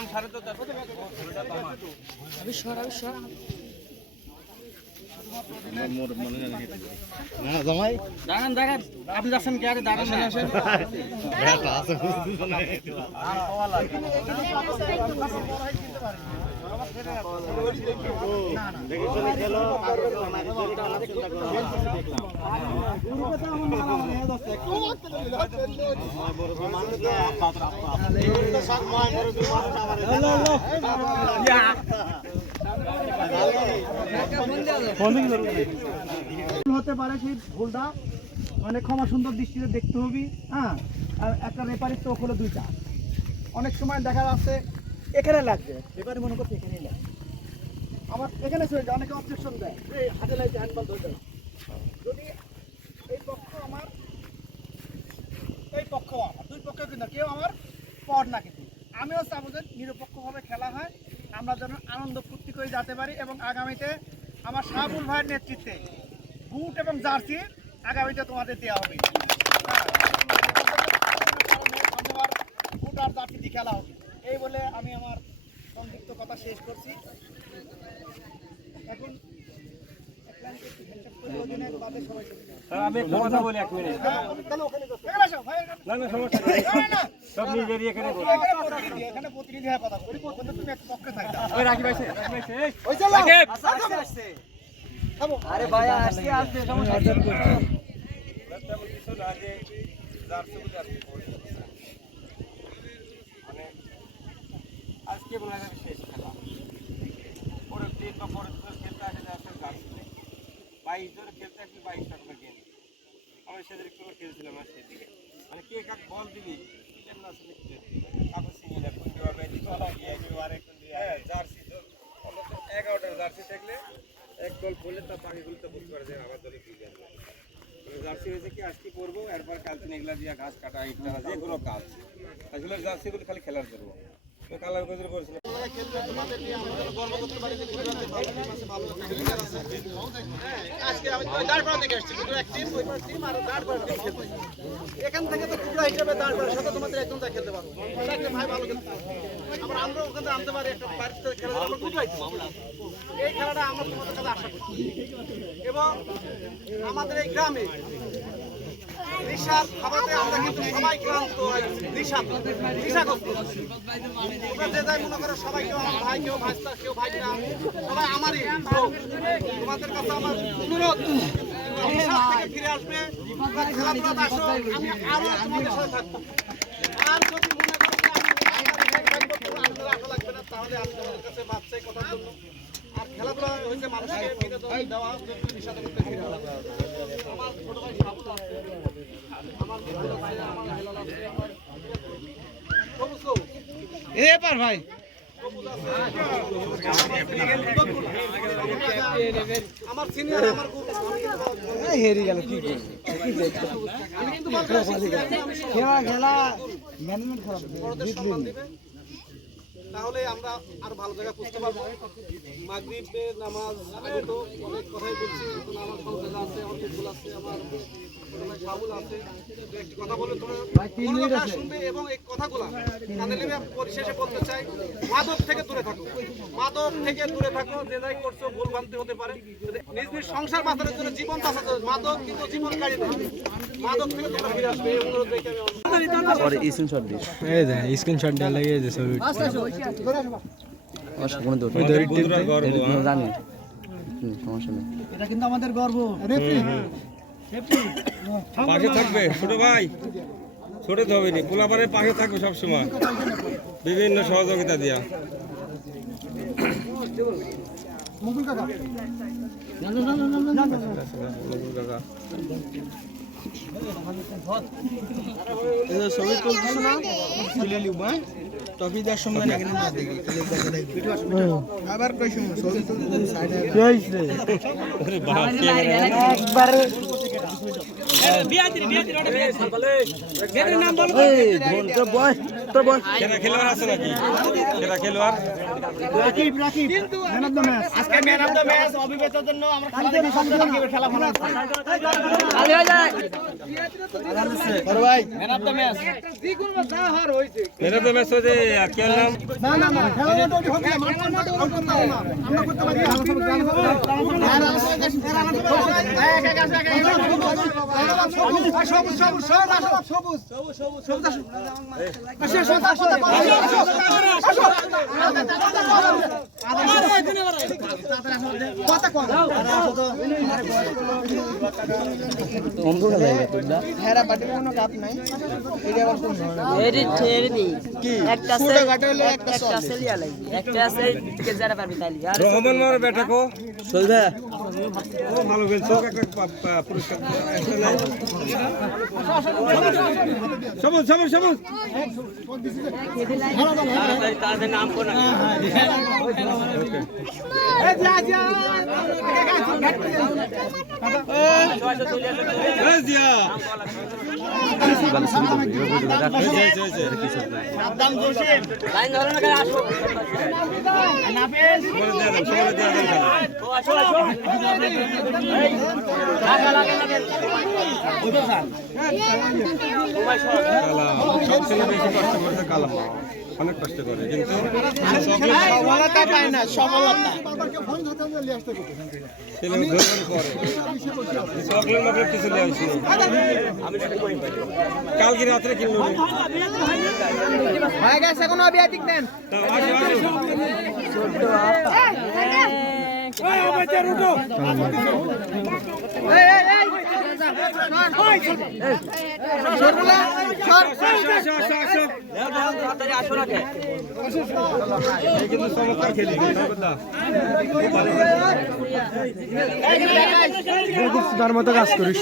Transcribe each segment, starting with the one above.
দাম 4.5 না জামাই দাঁড়ান দাঁড়ান আপনি যাচ্ছেন কি আরে দাঁড়ান না বেটা আছে হতে পারে সেই ভুলটা মানে ক্ষমা সুন্দর দৃষ্টিতে দেখতে হবে। হ্যাঁ, আর একটা রেপারের চোখ হলো দুইটা। অনেক সময় দেখা যাচ্ছে এখানে লাগবে, রেপারি মনে করছে এখানেই লাগবে, আমার এখানে চলে যায়, অনেকে অবজেকশন দেয় এই হাতে লাগছে হ্যান্ডবল ধরতে না। যদি এই পক্ষ আমার, এই পক্ষ আমার, দুই পক্ষ কিন্তু কেউ আমার পর না, কিন্তু আমিও চাবো যে নিরপেক্ষভাবে খেলা হয়, আমরা যেন আনন্দ ফুর্তি করে যেতে পারি। এবং আগামীতে আমার শাহাবুল ভাইয়ের নেতৃত্বে বুট এবং জার্সি আগামীতে তোমাদের দেওয়া হবে। বুট আর জার্সি দিয়ে খেলা হবে, এই বলে আমি আমার সংক্ষিপ্ত কথা শেষ করছি। এখন আমি কথা বলি 1 মিনিট না না সমস্যা নেই সব নিজেরই এখানে বলি এখানে প্রতিনিধি হয়ে কথা বলি, তুমি এক পক্ষে থাকবে। ওই রাকিব ভাই ওই চল আসছে, আরে ভাই আসছে আসছে সমস্যা নেই তেমন কিছু না যে জার্সি বলে আজকে পড়ছে মানে আজকে বলা যাবে শেষ খেলা পরের দিন বা পরের দিন খেলতে আসে জার্সি নেই 22 জনে খেলতে আসলে 22 টাকা গেনি আমি সেদিন একটু খেলছিলাম না সেদিকে মানে কে কাক বল দিবি টিকেন না আসলে কাকু চিনি না কোন ভাবে দিতে লাগে একেবারে কোন হ্যাঁ জার্সি তো অন্তত 11টা জার্সি থাকলে এক দল বলে তার বাকিগুলো তো বুঝতে পারে যে আমার দলে কি যাবে জার্সি হয়েছে কি আজকে পরবো এরপর কালকে এগুলা দিয়ে ঘাস কাটা ইটটা যেগুলো কাজ আসলে জার্সিগুলো খালি খেলার জন্য তো কালার গজর করেছিল এখান থেকে তো টুকরা হিসেবে দাঁড় করার সাথে তোমাদের একজন খেলতে পারবো, ভাই ভালো খেলতে আবার আমরা ওখানে আনতে পারি একটা বাড়িতে খেলা আমরা টুকরা এই খেলাটা আমরা তোমাদের কাছে আশা করছি। এবং আমাদের এই গ্রামে নিশার খাবারে আমরা কিন্তু সবাই ক্লান্ত নিশাগ্রস্ত। তোমরা যে যাই মনে করো সবাই, কেউ আমার ভাই, কেউ ভাইস্তা, কেউ ভাইরা, সবাই আমারই লোক। তোমাদের কাছে আমার অনুরোধ, নিশার থেকে ফিরে আসবে, খেলাধুলাতে আসো, আমি আরো তোমাদের সাথে থাকবো। আর যদি মনে করো যে আপনারা আশা লাগবে না, তাহলে আমি তোমাদের কাছে মাপ চাই কথার জন্য। আর খেলাধুলা হয়েছে মানুষকে বিনোদন দেওয়া, নিশাতে করতে ফিরে আসবে। আমার ছোট ভাই সাবুল আছে, আমার বড় ভাই, আমার হেলাল আছে, এবার ভাই আমার সিনিয়র, আমার হেরে গেল কি আমি কিন্তু খেলা খেলা ম্যানেজমেন্ট খারাপ, তাহলে আমরা আর ভালো জায়গা খুঁজতে পারবো। মাগরিবের নামাজ আগে তো অনেক কথাই বলছি, আমার সন্তান আছে, অনেকগুলো আছে, আমার শাহুল আছে, একটি কথা বলে তোমরা শুনবে। এবং এই কথাগুলো তাদের নিয়ে পরিশেষে বলতে চাই, মাদক থেকে দূরে থাকো, মাদক থেকে দূরে থাকো। যে যাই করছো ভুল ভ্রান্তি হতে পারে, নিজ নিজ সংসার বাঁচানোর জন্য, জীবন বাঁচাতে, মাদক কিন্তু জীবন কাড়ি দেয়। মাদক থেকে তোমরা ফিরে আসবে, এই অনুরোধ রেখে আমি স্ক্রিনশট দিস এই দে স্ক্রিনশট দিয়ে লাগিয়ে দে ছবি জানি সমস্যা নেই, এটা কিন্তু আমাদের গর্ব। পাশে থাকবে ছোট ভাই, ছোট তো হবে নি, পোলাপারের পাশে থাকবে সবসময় বিভিন্ন সহযোগিতা দিয়া। মুকুল কাকা ছবি তুলছিস না তুলে নিব টপি দেওয়ার সময় না কিনা দেখি আবার কই সময় ছবি তুলতে সাইডে একবার খেলোয়াড় আছে নাকি? খেলোয়াড় Rakib man of the match আজকে ম্যান অফ দ্য ম্যাচ অবিবেচনার জন্য আমরা খেলা দেখি সবচেয়ে খেলা ভালো বড় ভাই ম্যান অফ দ্য ম্যাচ মেরে তো ম্যাচ হয়েছে কে নাম না খেলা মোটামুটি হবে মাঠ আউট করতে হবে না আমরা করতে পারি হেরা বাটির কোনো কাপ নাই এটা আবার কোন একটা ছোট ঘাটে হলে একটা একটা চলে সেলিয়া লাগবে একটা আছে কে যারা পারবি তাইলে আর রহমান মার বেটা কো চলবে ও ভালো খেলছো একটা পুরস্কার একটা নাই সবুজ তাদের নাম কোন লাইন ধরে না কেন আসো অনেক কষ্ট করে কিন্তু সফলতা পায় না সফলতা কিছু কালকে রাত্রে কিনলো হয়ে গেছে কোনো অভিয়াতিক নেন আসো না কে কিন্তু চমৎকার খেলি তার মতো কাজ করিস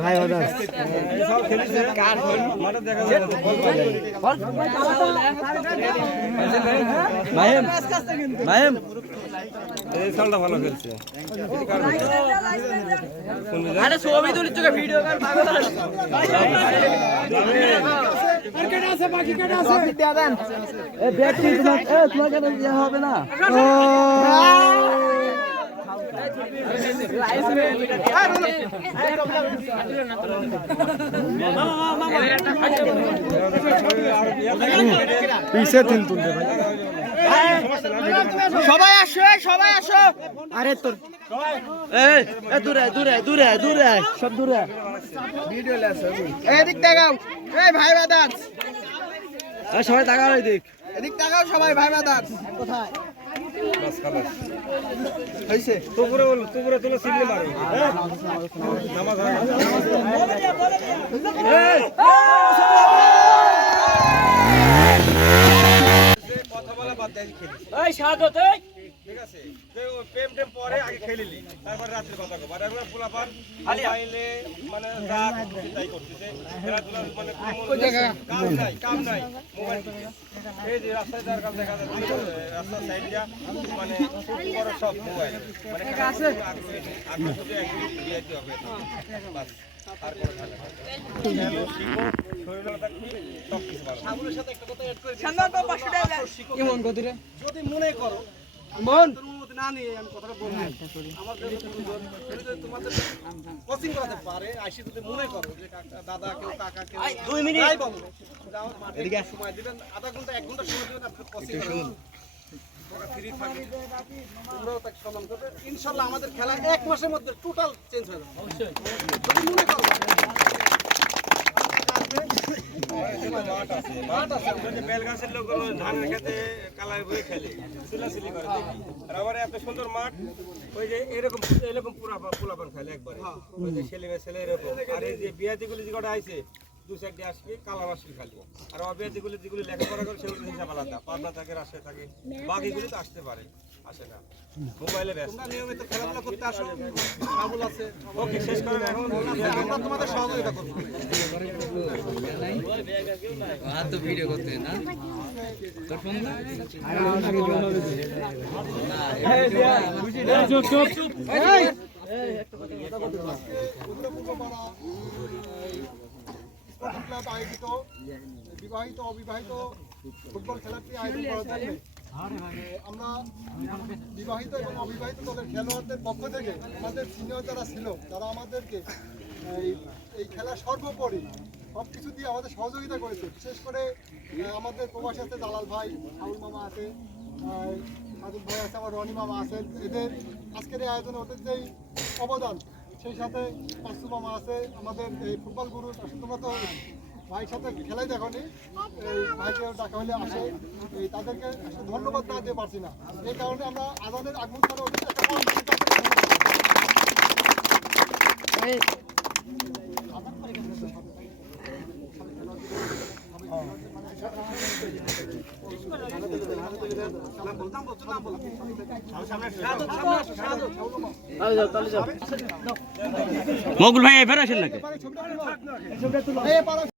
ভাই ওদের এই সালটা ভালো খেলছে আরে ছবি তুলি তোকে ভিডিও কল পাগল হবে না সবাই আসো আরে তোর দূরে সব দূরে ভিডিও এদিক তাকাও এই ভাই বাদার সবাই তাকাও এদিক তাকাও সবাই ভাই বাদার কোথায় হইছে তুপুরে তুলে সিগনে মারে নামাজ কথা বলা বাদ দিয়ে খেলি এই সাদত এই ঠিক আছে যে ও প্রেম পরে আগে খেলিলি তারপর রাত্রে কথা কব আর আমরা পোলাপান মোবাইলে মানে রাত তাই করতেছে খেলাধুলা মানে কাম নাই মোবাইল এই যে রাস্তায় যার কাছে দেখা যাচ্ছে রাস্তার সাইড দিয়া মানে বড় সব মোবাইল মানে আছে আগে শুধু একদিন দিতে হবে বাস আর কোনো খেলা শরীরটা থাকবে সব কিছু ভালো সাগরের সাথে একটা কথা এড করে সামনে 500 টাকা কেমন গদিরে যদি মনে করো মন তোর অনুমতি না নিয়ে আমি কথাটা বলবো আমার তোমাদের কোচিং করাতে পারে আইসি যদি মনে করো যে দাদা কেউ কাকা কেউ 2 মিনিট যাই বলো যাও এদিকে সময় দিবেন আধা ঘন্টা 1 ঘন্টা সময় দিবেন আপনি কোচিং করুন ফ্রি থাকবে তোমরাও তাকে সম্মান করবে ইনশাআল্লাহ আমাদের খেলা 1 মাসের মধ্যে টোটাল চেঞ্জ হয়ে যাবে অবশ্যই যদি মনে করো মাঠ আছে বেলগাছের লোক ধানের খেতে কালাই বয়ে খেলে সিলাসিলি করে দেখি আর আমার এত সুন্দর মাঠ ওই যে এরকম পোলাপান খেলে একবারে ওই যে ছেলে এরকম আর এই যে বিয়াতিগুলি যে কটা আইছে 2-4টি আসবে কালা মাসি খালি আর অবিয়াতিগুলি যেগুলি লেখাপড়া করে সেগুলো হিসাব আলাদা পাবনা থাকে রাজশাহী থাকে বাকিগুলি তো আসতে পারে আসে না মোবাইলে ব্যস্ত তোমরা নিয়মিত খেলাধুলা করতে আসো রাহুল আছে ওকে শেষ করেন এখন আমরা তোমাদের সহযোগিতা করব আর তো ভিডিও করতে না তোর ফোন না উত্তরপূর্বপাড়া স্পোর্টিং ক্লাব আয়োজিত বিবাহিত অবিবাহিত ফুটবল খেলাটি আয়োজন করার জন্য আমরা বিবাহিত এবং অবিবাহিত দলের খেলোয়াড়দের পক্ষ থেকে আমাদের সিনিয়র যারা ছিল তারা আমাদেরকে এই খেলা সর্বোপরি সব কিছু দিয়ে আমাদের সহযোগিতা করেছে। বিশেষ করে আমাদের প্রবাসী আছে দালাল ভাই, আবুল মামা আছে, সাজুদ ভাই আছে, আমার রনি মামা আছেন। এদের আজকের এই আয়োজনে ওদের যেই অবদান, সেই সাথে পাঁচু মামা আছে, আমাদের এই ফুটবল গুরু। তোমরা তো ভাইয়ের সাথে খেলাই দেখনি, এই ভাইকে ডাকা হলে আসে, এই তাদেরকে আসলে ধন্যবাদ না দিতে পারছি না। এই কারণে আমরা আজানের আগমন করে ওদের একটা মকুল ভাই এবার আসেন নাকি? ছবিটা